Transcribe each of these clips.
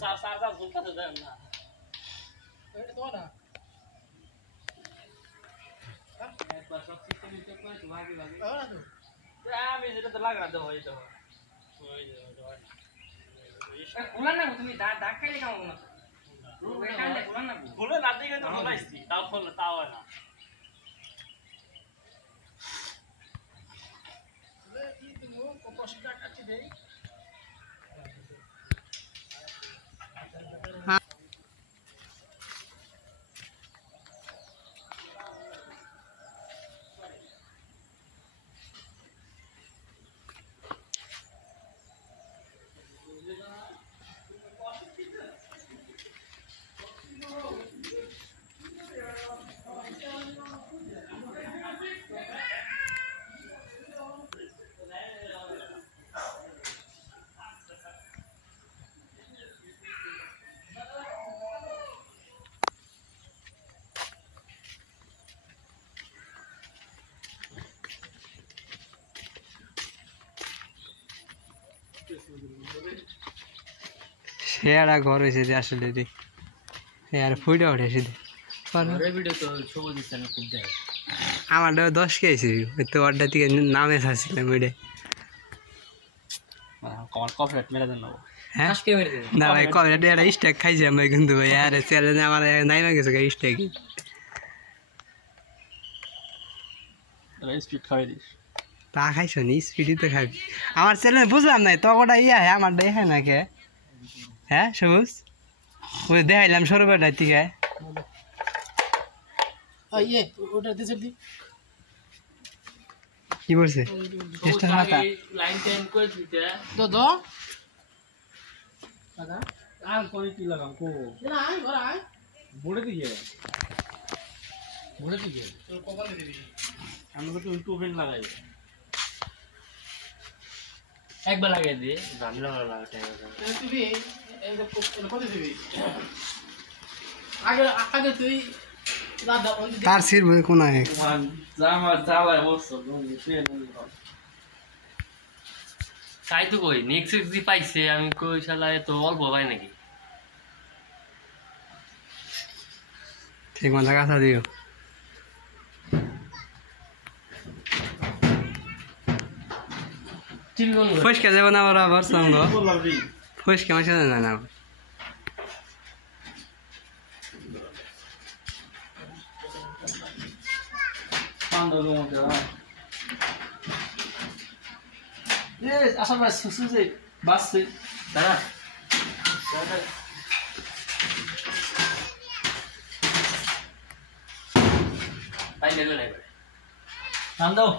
সার ঝুলকাতে দেন না এটা তো না একবার সব সিস্টেম ইউজ করে তো ভাগে ভাগে না তো আমি যেটা তো লাগা দেবো এই তো ওই যে খোলা না তুমি দাগ খাইলে কাম না খোলা না দিকে তো খোলাইছি তাও খোলা তাও না কি তুমি কপসটা কাটি দেই শেয়ারা ঘর হয়েছে যে আসলে রে শেয়ার ফুটে উঠেছে আমার 10 খেয়েছি তো অর্ডার থেকে নামে ছাড়ছিলাম ওইটা হ্যাঁ না ভাই কমেন্ট একটা স্ট্যাক খাইছি আমি কিন্তু ভাই আরে চ্যালেঞ্জ আমার নাই না গেছে স্ট্যাক তা খাইছো নি স্পিডই তো খাবি আমার চ্যালেঞ্জ বুঝলাম নাই তো ওটা ইয়া হ্যাঁ আমার দেখায় না কে হ্যাঁ সবুজ ওই দেখাইলাম সরবেটা থেকে ইয়ে ওটা দিছে দি কি বলছে চেষ্টা মাথা লাইন টাইম করে দিতে দো দাদা আর কোই কি লাগাম কো না আই ঘর আই বলে দিয়ে তো কপালে দিবি আমি তো একটু ওভেন লাগাই একবার লাগিয়ে দে ঝামেলা লাগাতে তুমি এই কত দিবি আগে তুই দাদা তার সির কোন আয় জামা চালায় বসছো তাই তো কই নেক্সট উইক দি পাইছে আমি কই শালা এত অল্প পাই নাকি ঠিক মতো কাঁচা দিও ফসকে যাবো না ওরা আবার সঙ্গ ফসকে আমার সাথে না আসার পর সুসুজে বাসছে দাঁড়া তাই নেবে না এবারে টান দাও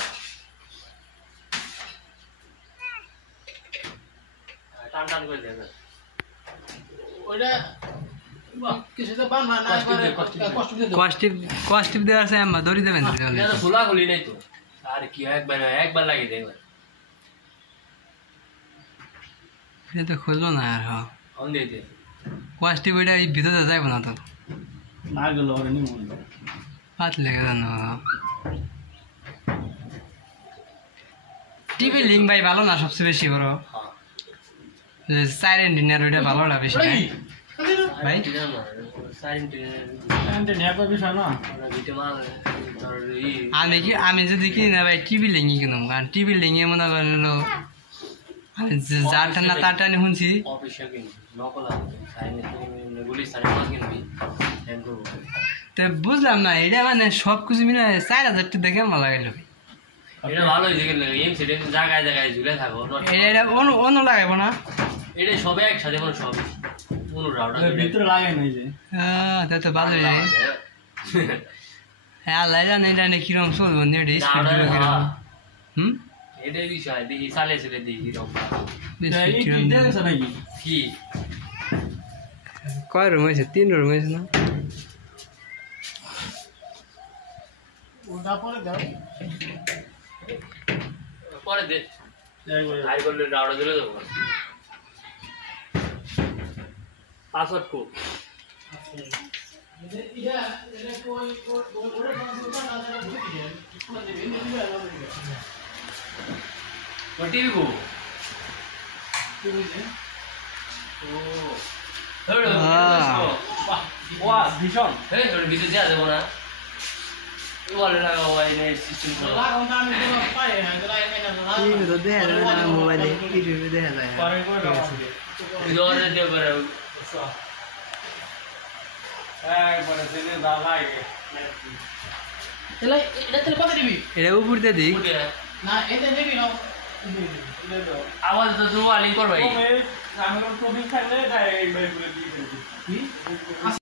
টান টান করে দেবে ওইটা কিছুতে বান না কষ্ট দেওয়ার আছে আমরা দড়ি দেবেন খোলা খুলি নাই তো আর কি একবার লাগিয়ে দেবে তো খুলবো না আর অন দিয়ে দে কষ্টি বইটা এই ভিতরে যাইবো না তো না গেল ওরে নি মন হাত লেগে জানো টিভি লিঙ্ক ভাই ভালো না সবচেয়ে বেশি বড় সাইলেন্ট ডিনার ওইটা ভালো না বেশি ভাই আমি যদি কিনি না ভাই টিভি লিঙ্কই কিনুম কারণ টিভি লিঙ্কে মনে করেন হলো আমি যার টানা তার টানে শুনছি তো বুঝলাম না এটা মানে সব কিছু মিলে 4000 টাকা দেখে আমার লাগাইলো এটা ভালো হয়েছে জায়গায় জায়গায় ঝুলে থাকো এটা অন্য লাগাইবো না এটা সবে একসাথে কোনো সব ভিতরে লাগাই নাই যে হ্যাঁ তা তো ভালো যায় হ্যাঁ আল্লাহ জানে এটা কিরকম চলবো নেট স্পিড কিরকম এটাই বিষয় দেখি চালে চলে দেখি কিরকম কি কয় রুম হয়েছে 3 রুম হয়েছে না ওটা পরে দাও পরে দে আই করলে রাউডা দিলে দেবো পাসওয়ার্ড কো এটা কোই ওরে টিভি কো ও ভীষণ এই ওর ভিতরে দেওয়া যাবো না ওয়ালে লাগাও এনে সিস্টেম করো লাগাও না আমি তো পাই না এটা এনে না টিভি তো দেখা যায় না মোবাইলে ইউটিউবে দেখা যায় না। পরে করে দাও জোরে দিয়ে করে একবারে জেনে দা লাগে তাহলে এটা তাহলে কত দিবি এটা উপর দিয়ে দিক উঠে না এটা দিবি না আওয়াজ তো জোয়ালি করবাই আমি তো বিল থাকলে এটা এই বের করে দিয়ে দিই কি